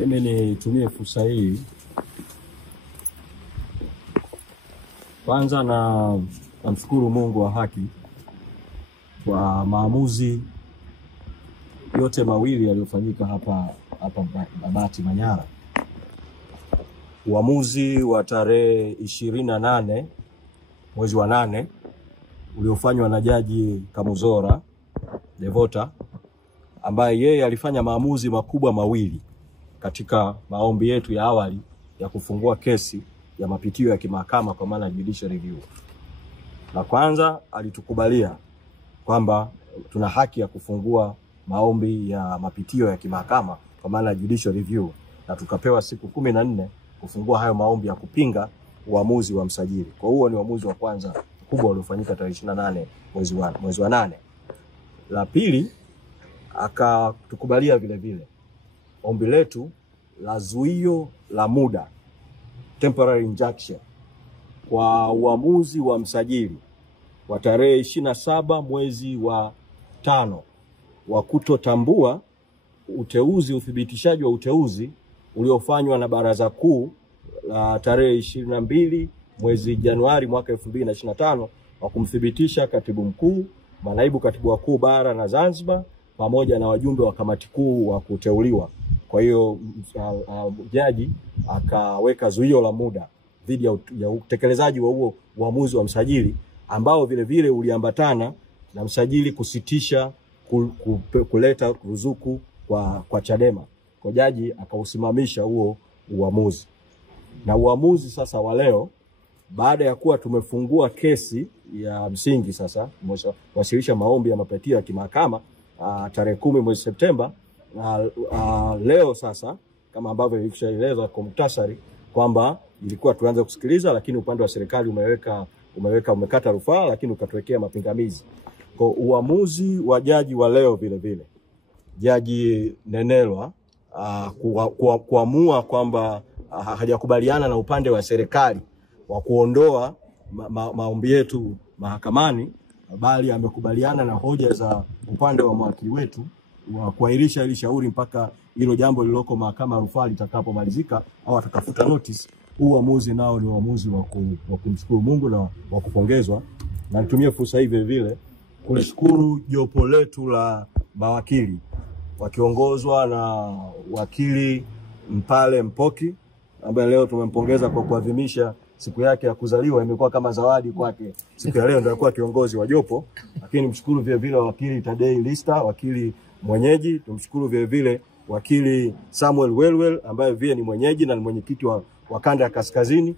Mimi nitumie fursa hii kwanza namshukuru Mungu wa haki kwa maamuzi yote mawili yaliyofanyika hapa Babati Manyara. Uamuzi wa tarehe 28 mwezi wa 8 uliofanywa na Jaji Kamuzora Devota, ambaye yeye alifanya maamuzi makubwa mawili katika maombi yetu ya awali ya kufungua kesi ya mapitio ya kimahakama kwa maana judicial review. Na kwanza alitukubalia kwamba tuna haki ya kufungua maombi ya mapitio ya kimahakama kwa maana judicial review, na tukapewa siku 14 kufungua hayo maombi ya kupinga uamuzi wa msajili. Kwa huo ni uamuzi wa kwanza kubwa uliofanyika tarehe 28 mwezi wa 8. La pili, akatukubalia vile vile ombi letu la zuio la muda, temporary injunction, kwa uamuzi wa msajili wa tarehe 27 mwezi wa 5 wa kutotambua uthibitishaji wa uteuzi uliofanywa na Baraza Kuu la tarehe 22 mwezi Januari mwaka 2025 wa kumthibitisha katibu mkuu, manaibu katibu wakuu bara na Zanzibar pamoja na wajumbe wa kamati kuu wa kuteuliwa. Kwa hiyo jaji akaweka zuio la muda dhidi ya utekelezaji wa huo uamuzi wa msajili, ambao vile vile uliambatana na msajili kusitisha kuleta ruzuku kwa Chadema. Kwa jaji akausimamisha huo uamuzi. Na uamuzi sasa wa leo, baada ya kuwa tumefungua kesi ya msingi, sasa wasilisha maombi ya mapitio ya kimahakama tarehe 10 mwezi Septemba, leo sasa kama ambavyo ilishaelezwa kwa muhtasari kwamba ilikuwa tuanze kusikiliza, lakini upande wa serikali umekata rufaa, lakini ukatuwekea mapingamizi. Kwa uamuzi wa jaji wa leo vile vile, Jaji Nenelwa kuamua kwamba hajakubaliana na upande wa serikali wa kuondoa maombi yetu mahakamani, bali amekubaliana na hoja za upande wa mwakili wetu wa kuahirisha ili shauri mpaka hilo jambo lililoko mahakama ya rufaa litakapomalizika au atakafuta notice. Uamuzi nao ni uamuzi wa kumshukuru Mungu na wa kupongezwa. Na nitumie fursa hii vile vile kulishukuru jopo letu la mawakili wakiongozwa na wakili Mpale Mpoki, ambaye leo tumempongeza kwa kuadhimisha siku yake ya kuzaliwa. Imekuwa kama zawadi kwake siku ya leo, ndio alikuwa kiongozi wa jopo. Lakini mshukuru vile vile wakili Tadei Lista, wakili mwenyeji. Tumshukuru vile vile wakili Samuel Welwel, ambaye vile ni mwenyeji na ni mwenyekiti wa kanda ya kaskazini.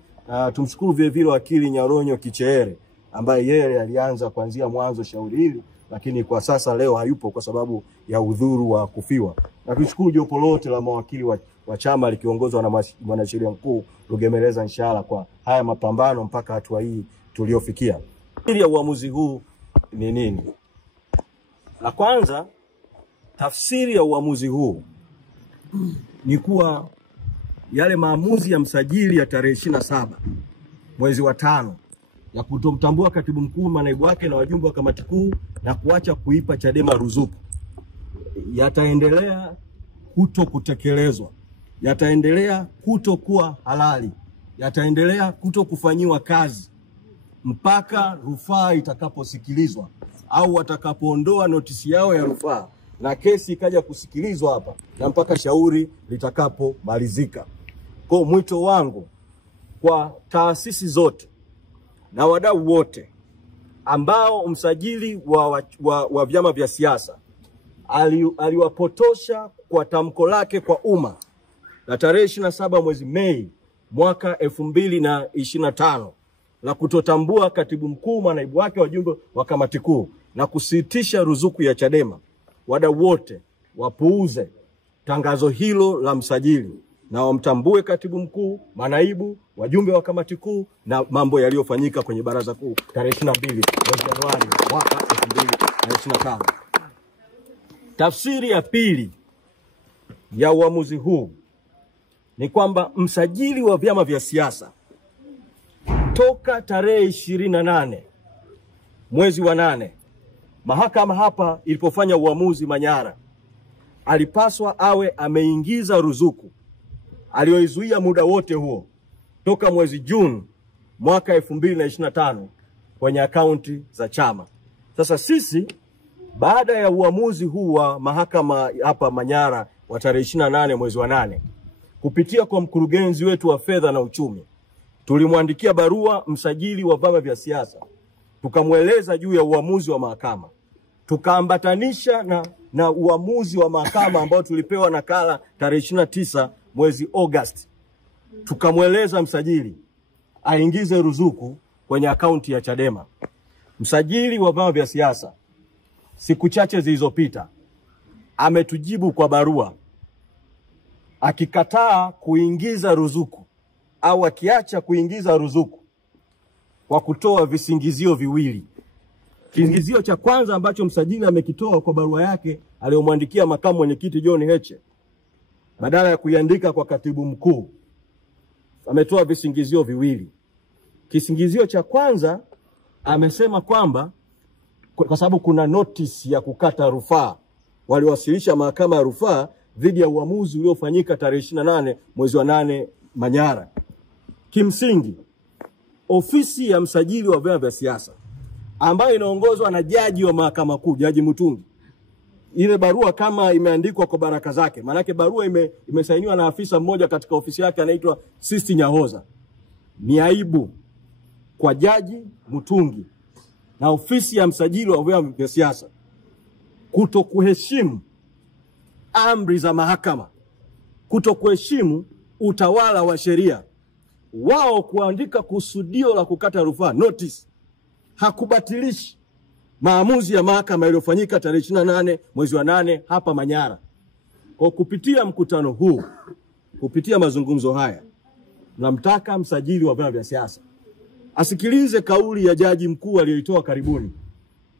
Tumshukuru vile vile wakili Nyaronyo Kicheere, ambaye yeye alianza kuanzia mwanzo shauri hili, lakini kwa sasa leo hayupo kwa sababu ya udhuru wa kufiwa. Na tushukuru jopo lote la mawakili wa chama likiongozwa na mwanasheria mkuu Rugemeleza Nshala kwa haya mapambano mpaka hatua hii tuliofikia. Ili ya uamuzi huu ni nini? La kwanza, tafsiri ya uamuzi huu ni kuwa yale maamuzi ya msajili ya tarehe 27 mwezi wa 5 ya kutomtambua katibu mkuu, manaibu wake na wajumbe wa kamati kuu na kuacha kuipa Chadema ruzuku yataendelea kutekelezwa, yataendelea kutokuwa halali, yataendelea kufanyiwa kazi mpaka rufaa itakaposikilizwa au watakapoondoa notisi yao ya rufaa na kesi ikaja kusikilizwa hapa na mpaka shauri litakapomalizika. Kwa mwito wangu kwa taasisi zote na wadau wote ambao msajili wa vyama vya siasa aliwapotosha kwa tamko lake kwa umma la tarehe 27 mwezi Mei mwaka 2025 la kutotambua katibu mkuu, manaibu wake, wajumbe wa kamati kuu na kusitisha ruzuku ya Chadema, wadau wote wapuuze tangazo hilo la msajili na wamtambue katibu mkuu, manaibu, wajumbe wa kamati kuu na mambo yaliyofanyika kwenye baraza kuu tarehe 22 mwezi Januari mwaka 2025. Tafsiri ya pili ya uamuzi huu ni kwamba msajili wa vyama vya siasa toka tarehe 28 mwezi wa 8 mahakama hapa ilipofanya uamuzi Manyara, alipaswa awe ameingiza ruzuku aliyoizuia muda wote huo toka mwezi Juni mwaka 2025 kwenye akaunti za chama. Sasa sisi baada ya uamuzi huu wa mahakama hapa Manyara wa tarehe 28 mwezi wa 8 kupitia kwa mkurugenzi wetu wa fedha na uchumi, tulimwandikia barua msajili wa vyama vya siasa, tukamweleza juu ya uamuzi wa mahakama, tukaambatanisha na uamuzi wa mahakama ambao tulipewa nakala tarehe 29 mwezi Agosti. Tukamweleza msajili aingize ruzuku kwenye akaunti ya Chadema. Msajili wa vyama vya siasa siku chache zilizopita ametujibu kwa barua akikataa kuingiza ruzuku au akiacha kuingiza ruzuku kwa kutoa visingizio viwili. Kisingizio cha kwanza ambacho msajili amekitoa kwa barua yake aliyomwandikia makamu mwenyekiti John Heche, badala ya kuiandika kwa katibu mkuu, ametoa visingizio viwili. Kisingizio cha kwanza amesema kwamba kwa sababu kuna notice ya kukata rufaa waliwasilisha mahakama ya rufaa dhidi ya uamuzi uliofanyika tarehe 28 mwezi wa 8 Manyara. Kimsingi ofisi ya msajili wa vyama vya siasa ambayo inaongozwa na jaji wa mahakama kuu, Jaji Mutungi, ile barua kama imeandikwa kwa baraka zake, maana barua imesainiwa na afisa mmoja katika ofisi yake anaitwa Sisti Nyahoza. Ni aibu kwa Jaji Mutungi na ofisi ya msajili wa vyama vya siasa kutokuheshimu amri za mahakama, kutokuheshimu utawala wa sheria. Wao kuandika kusudio la kukata rufaa, notice, hakubatilishi maamuzi ya mahakama yaliyofanyika tarehe 28 mwezi wa 8 hapa Manyara. Kwa kupitia mkutano huu, kupitia mazungumzo haya, namtaka msajili wa vyama vya siasa asikilize kauli ya jaji mkuu aliyoitoa karibuni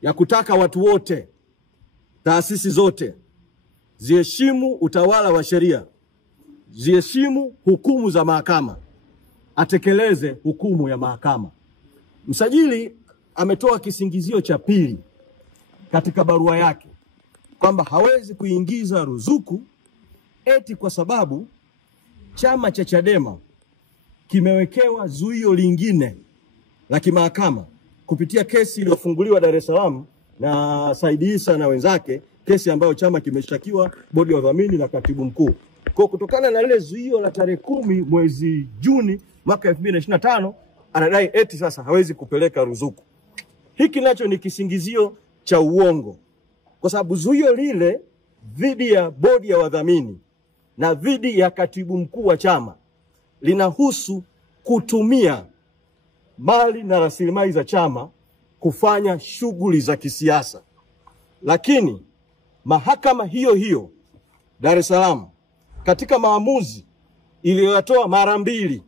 ya kutaka watu wote, taasisi zote ziheshimu utawala wa sheria, ziheshimu hukumu za mahakama, atekeleze hukumu ya mahakama. Msajili ametoa kisingizio cha pili katika barua yake kwamba hawezi kuingiza ruzuku eti kwa sababu chama cha Chadema kimewekewa zuio lingine la kimahakama kupitia kesi iliyofunguliwa Dar es Salaam na Said Issa na wenzake, kesi ambayo chama kimeshtakiwa bodi ya udhamini na katibu mkuu. Kwa kutokana na lile zuio la tarehe 10 mwezi Juni mwaka 2025 anadai eti sasa hawezi kupeleka ruzuku. Hiki nacho ni kisingizio cha uongo, kwa sababu zuio lile dhidi ya bodi ya wadhamini na dhidi ya katibu mkuu wa chama linahusu kutumia mali na rasilimali za chama kufanya shughuli za kisiasa. Lakini mahakama hiyo hiyo Dar es Salaam katika maamuzi iliyotoa mara mbili,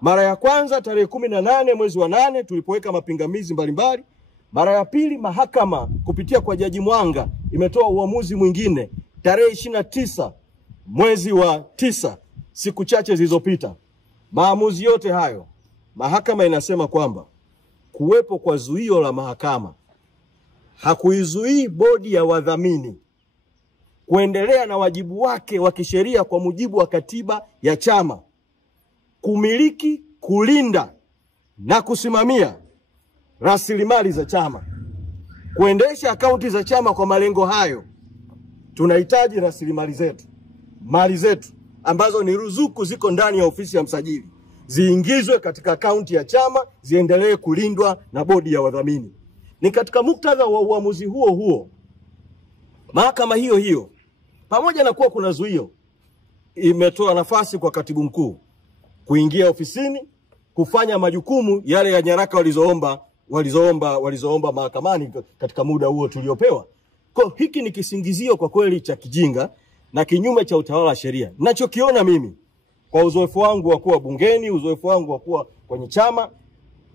mara ya kwanza tarehe 18 mwezi wa 8 tulipoweka mapingamizi mbalimbali, mara ya pili mahakama kupitia kwa Jaji Mwanga imetoa uamuzi mwingine tarehe 29 mwezi wa 9, siku chache zilizopita. Maamuzi yote hayo mahakama inasema kwamba kuwepo kwa zuio la mahakama hakuizuii bodi ya wadhamini kuendelea na wajibu wake wa kisheria kwa mujibu wa katiba ya chama, kumiliki, kulinda na kusimamia rasilimali za chama, kuendesha akaunti za chama. Kwa malengo hayo tunahitaji rasilimali zetu, mali zetu ambazo ni ruzuku ziko ndani ya ofisi ya msajili, ziingizwe katika akaunti ya chama, ziendelee kulindwa na bodi ya wadhamini. Ni katika muktadha wa uamuzi huo huo mahakama hiyo hiyo, pamoja na kuwa kuna zuio, imetoa nafasi kwa katibu mkuu kuingia ofisini kufanya majukumu yale ya nyaraka walizoomba mahakamani katika muda huo tuliopewa. Kwa hiki ni kisingizio kwa kweli cha kijinga na kinyume cha utawala wa sheria. Ninachokiona mimi kwa uzoefu wangu wa kuwa bungeni, uzoefu wangu wa kuwa kwenye chama,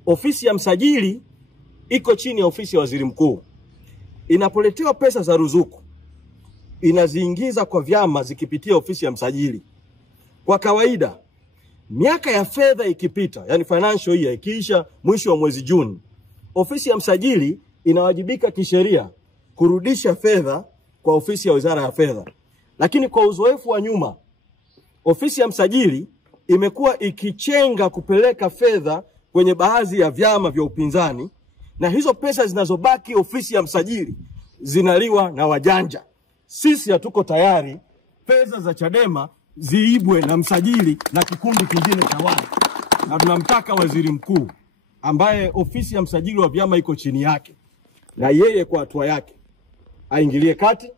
ofisi ya msajili iko chini ya ofisi ya waziri mkuu. Inapoletewa pesa za ruzuku, inaziingiza kwa vyama zikipitia ofisi ya msajili. Kwa kawaida miaka ya fedha ikipita, yani financial year ikiisha mwisho wa mwezi Juni, ofisi ya msajili inawajibika kisheria kurudisha fedha kwa ofisi ya wizara ya fedha. Lakini kwa uzoefu wa nyuma, ofisi ya msajili imekuwa ikichenga kupeleka fedha kwenye baadhi ya vyama vya upinzani, na hizo pesa zinazobaki ofisi ya msajili zinaliwa na wajanja. Sisi hatuko tayari pesa za Chadema ziibwe na msajili na kikundi kingine cha watu. Na tunamtaka waziri mkuu ambaye ofisi ya msajili wa vyama iko chini yake, na yeye kwa hatua yake aingilie kati,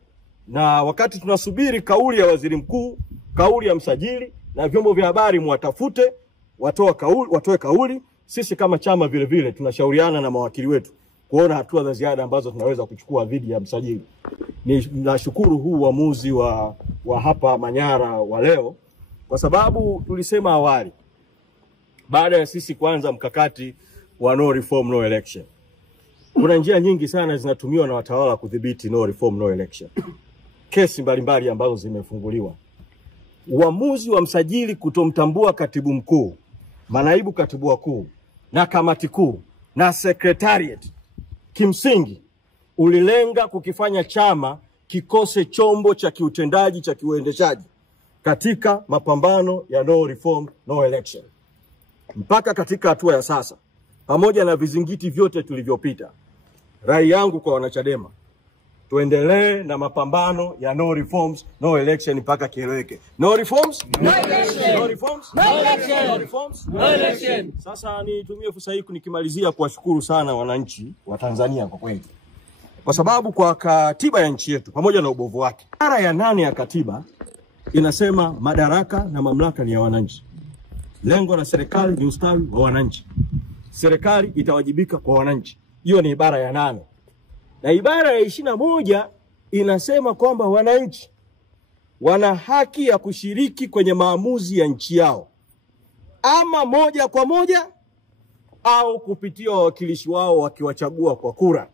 na wakati tunasubiri kauli ya waziri mkuu, kauli ya msajili na vyombo vya habari mwatafute watoe kauli. Sisi kama chama vile vile tunashauriana na mawakili wetu kuona hatua za ziada ambazo tunaweza kuchukua dhidi ya msajili. Nashukuru huu uamuzi wa hapa Manyara wa leo, kwa sababu tulisema awali baada ya sisi kuanza mkakati wa no reform no election, kuna njia nyingi sana zinatumiwa na watawala kudhibiti no reform no election. Kesi mbalimbali ambazo zimefunguliwa. Uamuzi wa msajili kutomtambua katibu mkuu, manaibu katibu wakuu na kamati kuu na secretariat, kimsingi ulilenga kukifanya chama kikose chombo cha kiutendaji cha kiuendeshaji katika mapambano ya no reform no election. Mpaka katika hatua ya sasa, pamoja na vizingiti vyote tulivyopita, rai yangu kwa wanachadema, tuendelee na mapambano ya no reforms no election mpaka kieleweke. No reforms no election. No reforms no election. No reforms no election. Sasa nitumie fursa hii nikimalizia kuwashukuru sana wananchi wa Tanzania kwa kweli, kwa sababu kwa katiba ya nchi yetu pamoja na ubovu wake, ibara ya 8 ya katiba inasema madaraka na mamlaka ni ya wananchi. Lengo la serikali ni ustawi wa wananchi. Serikali itawajibika kwa wananchi. Hiyo ni ibara ya 8. Na ibara ya 21 inasema kwamba wananchi wana haki ya kushiriki kwenye maamuzi ya nchi yao, ama moja kwa moja au kupitia wawakilishi wao wakiwachagua kwa kura.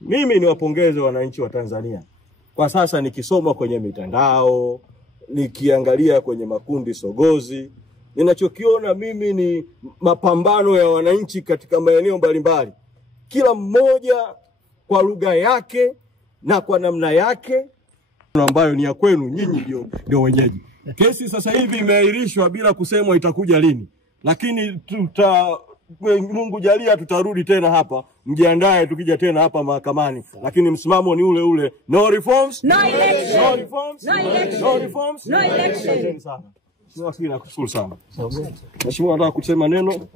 Mimi niwapongeze wananchi wa Tanzania. Kwa sasa nikisoma kwenye mitandao, nikiangalia kwenye makundi sogozi, ninachokiona mimi ni mapambano ya wananchi katika maeneo mbalimbali, kila mmoja kwa lugha yake na kwa namna yake ambayo ni ya kwenu nyinyi ndio wenyeji. Kesi sasa hivi imeahirishwa bila kusemwa itakuja lini, lakini Mungu jalia tutarudi tena hapa, mjiandae tukija tena hapa mahakamani, lakini msimamo ni ule ule: no reforms no election. No reforms no election. No reforms no election. Mheshimiwa, nakushukuru sana. Mheshimiwa, nataka kusema neno.